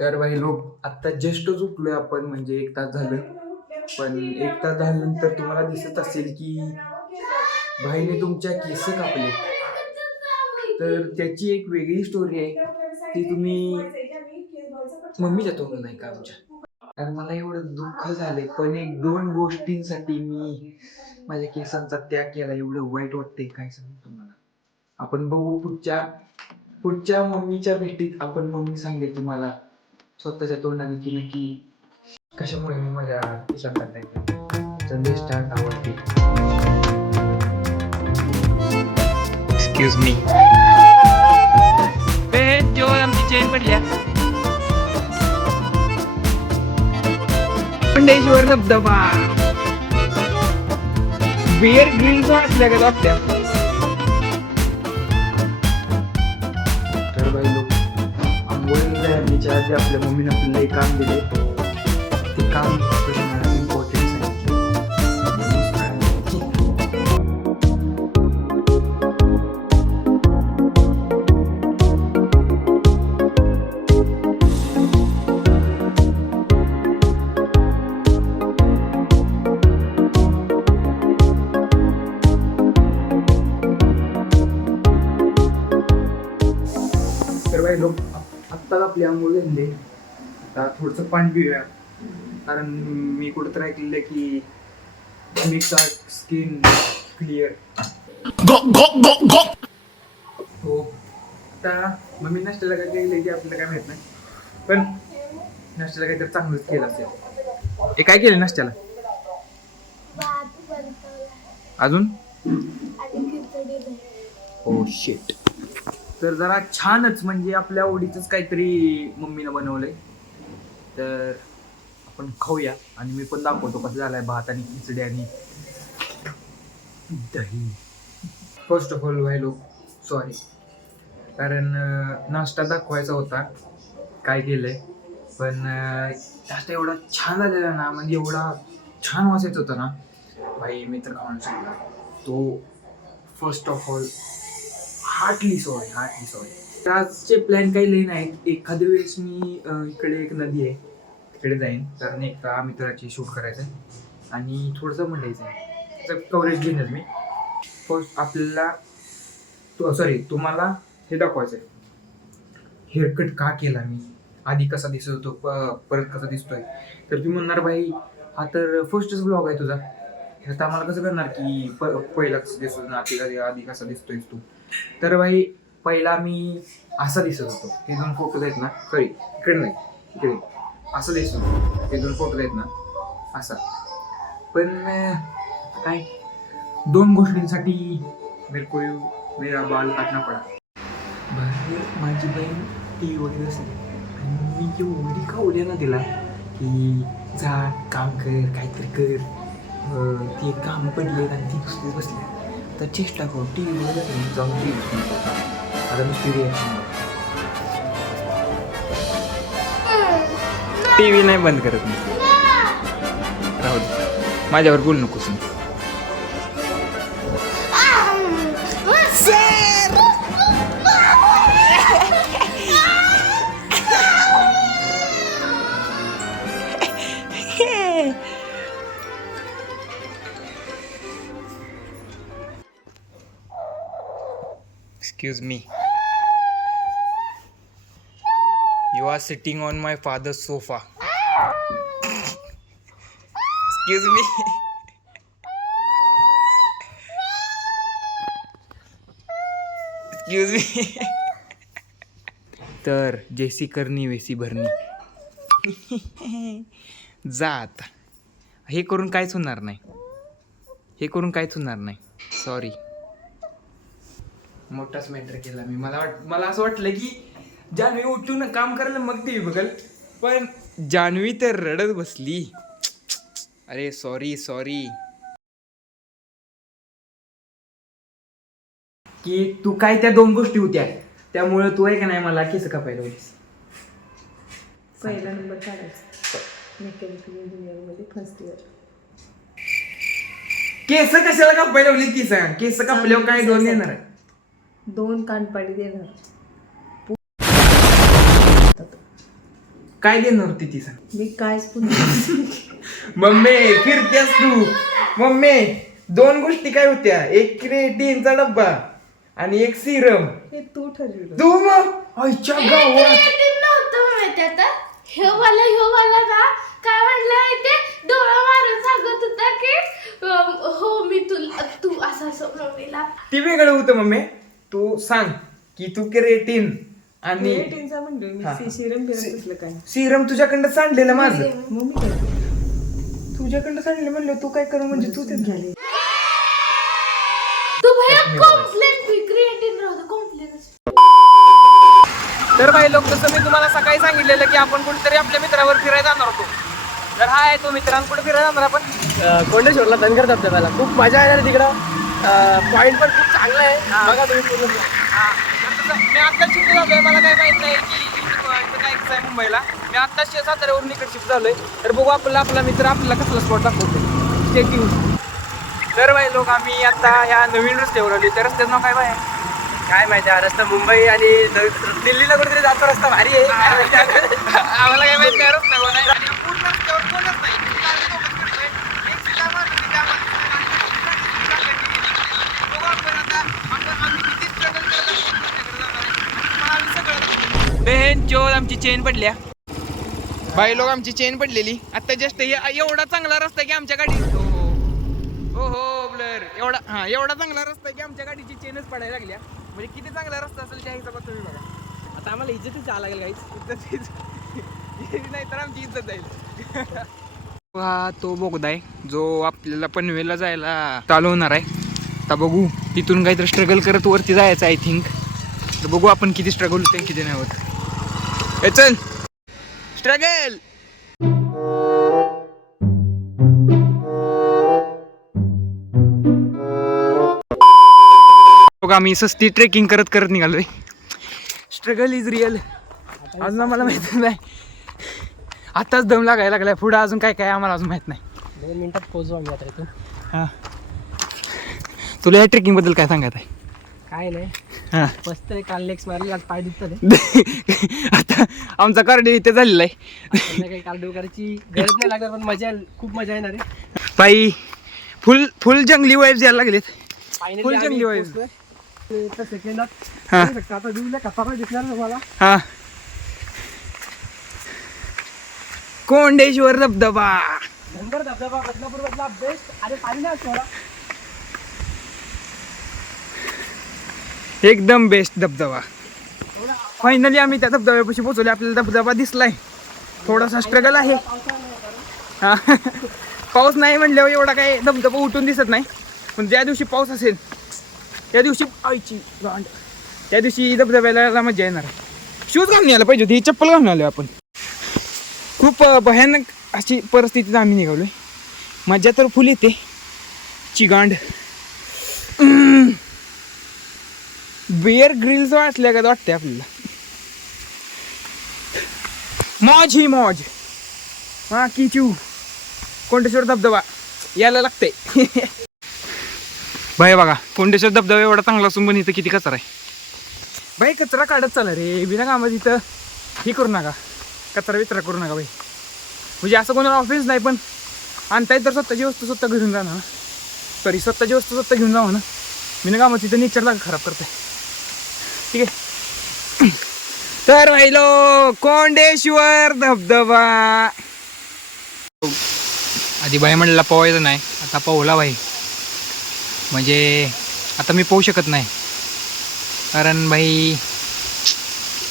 तर भाई लोक आत्ता जस्ट झोपलोय आपण, म्हणजे 1 तास झालं. पण 1 तास झाल्यानंतर तुम्हाला दिसत असेल की भाईने तुमच्या केस कापले. तर त्याची एक वेगळी स्टोरी आहे, ती तुम्ही मम्मीच्या तोंडून नाही का आमच्या. कारण मला एवढं दुःख झालंय, पण 1-2 गोष्टींसाठी मी माझ्या केसांचा त्याग केला. एवढं वाईट वाटतंय काय सांगू तुम्हाला. आपण बघू पुढच्या मम्मीच्या भेटीत आपण मम्मी सांगेल तुम्हाला स्वतःच्या तोंडाने की नक्की कशामुळे मी माझ्या केसांचा त्याग केला. तर नेक्स्ट स्टार्ट आवडते. Excuse me. जो आमची चेन पडल्या पंडेश्वर धबधबा बिअर ग्रिल्स असल्या का वाटत्या. तर बाई लोक आंघोळीला जाण्याच्या आधी आपल्या मम्मीने आपल्याला एक काम दिले. ते काम इम्पॉर्टंट सांगितलं. तर बाई लोक आत्ताच आपली आंघोळ झाली. आता थोडंसं पाणी पिऊया, कारण मी कुठंतरी ऐकलेलं की मेक्स आवर स्किन क्लिअर. हो, आता मम्मी नाश्त्याला काय केलं की आपल्याला काय माहित नाही, पण नाश्त्याला काहीतरी चांगलंच केलं असेल. हे काय केलं नाश्त्याला अजून? Oh shit. तर जरा छानच, म्हणजे आपल्या आवडीचंच काहीतरी मम्मीनं बनवलंय. तर आपण खाऊया आणि मी पण दाखवतो कसं झालंय भात आणि खिचडी आणि दही. फर्स्ट ऑफ ऑल व्हायलो सॉरी, कारण नाश्ता दाखवायचा होता काय केलंय, पण नाश्ता एवढा छान झालेला ना, म्हणजे एवढा छान वास येत होता ना भाई. मी तर खाऊन सांगला तो. First of all heartly sorry. आजचे प्लॅन काही लई नाहीत. एखाद्या वेळेस मी इकडे एक नदी आहे तिकडे जाईन, कारण एका मित्राची शूट करायचं आहे आणि थोडंसं मंडायचं आहे, त्याचं कव्हरेज घेणार मी. फर्स्ट आपल्याला तुम्हाला हे दाखवायचं आहे हेअरकट का केला मी, आधी कसा दिसत होतो परत कसा दिसतोय. तर तुम्ही म्हणणार भाई हा तर फर्स्टच ब्लॉग आहे तुझा, ह्यात आम्हाला कसं करणार की पहिला कसं दिसतो ना, आधी कसा दिसतोय तू. तर भाई पहिला मी असा दिसत होतो. हे 2 फोटो आहेत ना, सॉरी इकडे नाही इकडे, असं दिसत होतो. हे 2 फोटो आहेत ना असा. पण काय 2 गोष्टींसाठी मेरा बाल काटना पडा. बरं माझी बहीण टी वगैरे असेल आणि मी एवढी खावली ना तिला की जा काम कर काहीतरी कर. ती काम पडले आणि ती दुसरी बसली. तर चेष्टा करू टी व्ही वगैरे जाऊन टी व्ही आता नुसती रिॲक्शन. टी व्ही नाही बंद करत मी. राहू दे, माझ्यावर बोलू नकोस. Excuse me. You are sitting on my father's sofa. Excuse me. Excuse me. तर जैसी करनी वैसी भरणी. जा आता. हे करून काहीच होणार नाही. सॉरी, मोठाच मॅटर केला मी. मला असं वाटलं की जान्हवी उठून काम करायला मग ती बघल, पण जान्हवी तर रडत बसली. अरे सॉरी की तू काय त्या 2 गोष्टी होत्या त्यामुळे तू आहे का नाही मला केस कापायला होतीस. पहिला नंबर काढायचा मेकॅनिकल इंजिनिअरिंगमध्ये फर्स्ट इयर. केस कशाला कापायला लावली की सांग. केस कापल्यावर काय 2 येणार आहे? 2 कानपाडी देणार. काय देणार होती ती सांग. मी कायच पुन्हा मम्मी फिरतेस तू. मम्मी 2 गोष्टी काय होत्या, एक क्रिएटिनचा डब्बा आणि एक सिरम. हे तू ठरविलं. तू मग आईच्या गावात नव्हतं माहिती आता ह्यो वाला ना काय म्हणलं ते डोळा मारून सांगत होता की हो मी तू असं मम्मीला ती वेगळं होतं. मम्मी तू सांग की तू क्रिएटिन आणि क्रिएटिनचा म्हणलं मी, हा. सिरम फिरम असलं काय. सिरम तुझ्याकडं सांडलेलं माझं. मग मी काय करू? तुझ्याकडं सांडलेलं म्हणलं तू काय करू म्हणजे तू ते झाले. तू भैया कॉम्प्लेन क्रिएटिन राहतो कॉम्प्लेन. तर भाई लोक, जसं मी तुम्हाला सकाळी सांगितलेलं की आपण कुठेतरी आपल्या मित्रावर फिरायला जाणार होतो. तर हा आहे तो मित्रांकडे फिरायला जाणार आपण कोंडेश्वरला धनगर धबधब्याला. खूप मजा येणार तिकडं. पॉईंट पण खूप चांगला आहे. बघा तुम्ही पूर्ण. मी आता शिफ्ट झालोय, मला काय माहित नाही की इथं काय कसं आहे मुंबईला. मी आता साताऱ्यावरून इकडे शिफ्ट झालोय. तर बघू आपला मित्र आपल्याला कसला स्पॉट दाखवतो. स्टेट्यू. तर भाई लोक, आम्ही आता ह्या नवीन रस्त्यावर आलो. त्या रस्त्याचं नाव काय बाय काय माहिती हा रस्ता मुंबई आणि दिल्लीला कुठेतरी जातो रस्ता भारी आहे. आम्हाला काय माहित नाही रस्ता कोण आहे. आणि पूर्ण रस्त्यावर कोणच नाही. आम्ही दोघंच फिरतोय. एक सुद्धा माणूस नाही त्या बघू आपण आता आम्ही किती struggle करत असतो रस्त्याकडे जाणार आहे. पण आम्ही सगळं बेहन चोर आमची चेन पडल्या. बाई लोक, आमची चेन पडलेली आता जस्ट. एवढा चांगला रस्ता आहे की आमच्या गाडी हो ब्लर एवढा चांगला रस्ता आहे की आमच्या गाडीची चेनच पडायला लागल्या. म्हणजे किती चांगला रस्ता असेल त्या हिशोबात तुम्ही बघा. आता आम्हाला इज्जतच जावं लागेल काहीच. नाही तर आमची इज्जत जाईल. हा तो बोगदा आहे जो आपल्याला पनवेलला जायला चालू होणार आहे. आता बघू, तिथून काहीतरी स्ट्रगल करत वरती जायचं आय थिंक. तर बघू आपण किती स्ट्रगल होते किती नाही होत. हे चल स्ट्रगल. आम्ही सस्ती ट्रेकिंग करत करत निघालोय. Struggle is real. अजून आम्हाला माहित नाही. आताच दम लागायला लागलाय. पुढे अजून काय काय आम्हाला अजून माहित नाही. 2 मिनिटात पोहोचू आम्ही आता इथून. हा, तुला या ट्रेकिंग बद्दल काय सांगत आहे? काय नाही, हा मस्त आहे. काल लेग्स मारले, आज पाय दुखतात. आता आमचा कार्डिओ इथे झालेला आहे. काही कार्डिओ करायची गरज नाही लागणार, पण मजा खूप मजा येणार आहे. बाई फुल जंगली वाईब्स यायला लागलेत. Finally Full आम्ही जंगली वाईब. पोहोचलोय. एका सेकंदात हा. बघू शकता. आता दिवला कसा दिसणार तुम्हाला. हा, कोंडेश्वर धबधबा. धनगर धबधबा बदलापूर मधला बेस्ट. अरे पाणी ना थोडा. एकदम बेस्ट धबधबा. फायनली आम्ही त्या धबधब्यापाशी पोहोचले. आपल्याला धबधबा दिसलाय. थोडासा स्ट्रगल आहे. हा, पाऊस नाही म्हणल्यावर एवढा काय धबधबा उठून दिसत नाही. पण ज्या दिवशी पाऊस असेल त्या दिवशी आईची गांड, त्या दिवशी धबधब्याला मजा येणार. शूज घालून यायला पाहिजे होती, चप्पल घालून आलो आपण. खूप भयानक अशी परिस्थितीत आम्ही निघालोय. मजा तर फुल येते. चिगांड. बिअर ग्रिल्स वाटल्या का वाटते आपल्याला. मौज ही मौज. हा किचू. कोंडेश्वर धबधबा यायला लागते. बाई बघा, कोंडेश्वर धबधबा एवढा चांगला असून पण इथं किती कचरा आहे. बाई कचरा काढत चाला रे. बिना कामात इथं हे करू नका, कचरा विचरा करू नका बाई. म्हणजे असं कोणाला ऑफिस नाही, पण आणताय तर स्वतःची वस्तू स्वतः घेऊन जाणार ना. सॉरी, स्वतःची वस्तू स्वतः घेऊन जावं ना. बिना कामात इथं नेचरला खराब करताय. ठीक आहे. तर राहिलो कोंडेश्वर धबधबा. आधी बाई म्हणला पोहायचं नाही, आता पोहला बाई. म्हणजे आता मी पोहू शकत नाही, कारण बाई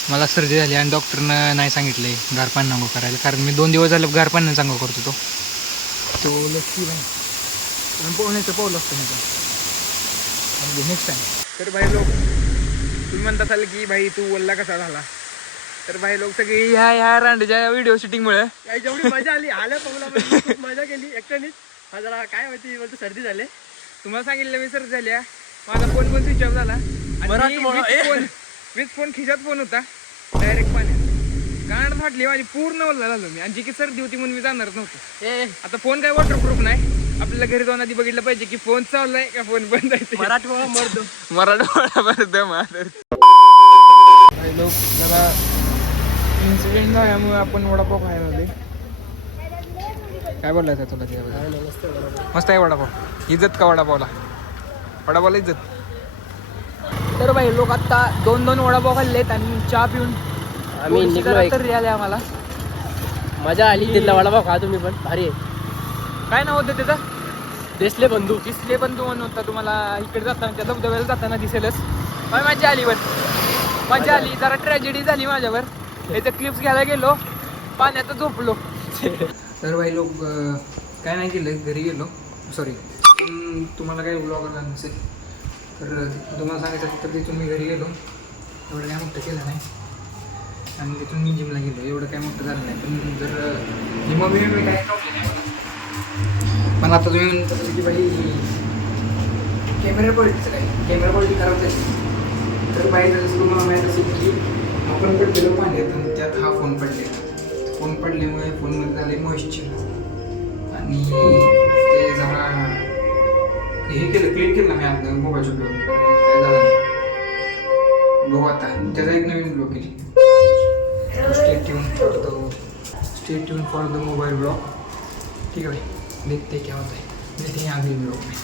मला सर्दी झाली आणि डॉक्टरनं नाही सांगितलं आहे गार पाणी नको करायला. कारण मी 2 दिवस झालं गार पाण्यानं चांगलं करतो तो लक्की बाई. पण पोहण्याचं पोहलं असतं मी पण नेक्स्ट टाइम. तर बाई लोक, तुम्ही म्हणत असाल की भाई तू वल्ला कसा झाला. तर भाई लोक सगळी ह्या रांडेच्या व्हिडिओ शूटिंगमुळे जेवढी मजा आली आल्या पाऊला खूप मजा केली एकट्यानेच. हा जरा काय माहिती बोलतो सर्दी झाले. तुम्हाला सांगितलं मी सर्दी झाल्या. माझा फोन पण स्विच ऑफ झाला आणि विथ फोन खिशात फोन होता. डायरेक्ट पाण्यात गांड फाटली माझी. पूर्ण वल्ला झालो मी. आणि जी की सर्दी होती म्हणून मी जाणारच नव्हतो. आता फोन काय वॉटरप्रूफ नाही. आपल्याला घरी जाऊन आधी बघितलं पाहिजे की फोन चाललाय का फोन बंद आहे. मराठवाडा मर्द. मराठवाडा मर्द. लोक जरा इन्सिडेंट झाल्यामुळे आपण वडापाव खायला आले. काय बोलायचं आहे तुला त्याबद्दल? मस्त आहे वडापाव. इज्जत का वडापावला? वडापावला इज्जत. तर भाई लोक आता 2-2 वडापाव खाल्लेत आणि चहा पिऊन आम्ही निघलो एक. तर आले आम्हाला. मजा आली तिथला वडापाव खा तुम्ही पण भारी आहे. काय नाव होतं त्याचं? देसले बंधू. दिसले पण म्हणून होता तुम्हाला इकडे जाताना त्या धबधब्याला जाताना दिसेलच. पण मजा आली पण मजा आली. जरा ट्रॅजेडी झाली माझ्यावर. याचं क्लिप्स घ्यायला गेलो पाण्यात झोपलो. तर बाई लोक काय नाही केलं, घरी गेलो. सॉरी, तुम्हाला काही ब्लॉग आला नसेल तर तुम्हाला सांगायचं तर तिथून मी घरी गेलो. एवढं काय मोठं केलं नाही आणि तिथून मी जिमला गेलो. एवढं काय मोठं झालं नाही. पण जर जिम बिम काही प्रॉब्लेम नाही मला. पण आता तुम्ही म्हणता की बाई कॅमेरा क्वालिटीचं काय, कॅमेरा क्वालिटी खराब झाली तर बाईक जसं तुम्हाला माहीत असेल की आपण पडलेलो पाण्यात आणि त्यात हा फोन पडलेला. फोन पडल्यामुळे फोनमध्ये झाले मॉइश्चर आणि ते जरा हे केलं, क्लीन केलं मी आता मोबाईलच्या उपयोग, काय झालं नाही. बघू आता त्याचा एक नवीन ब्लॉग केली. Stay tune for the mobile blog. ठीक है भाई, देखते क्या होता है. मिलते हैं अगले ब्लॉग में.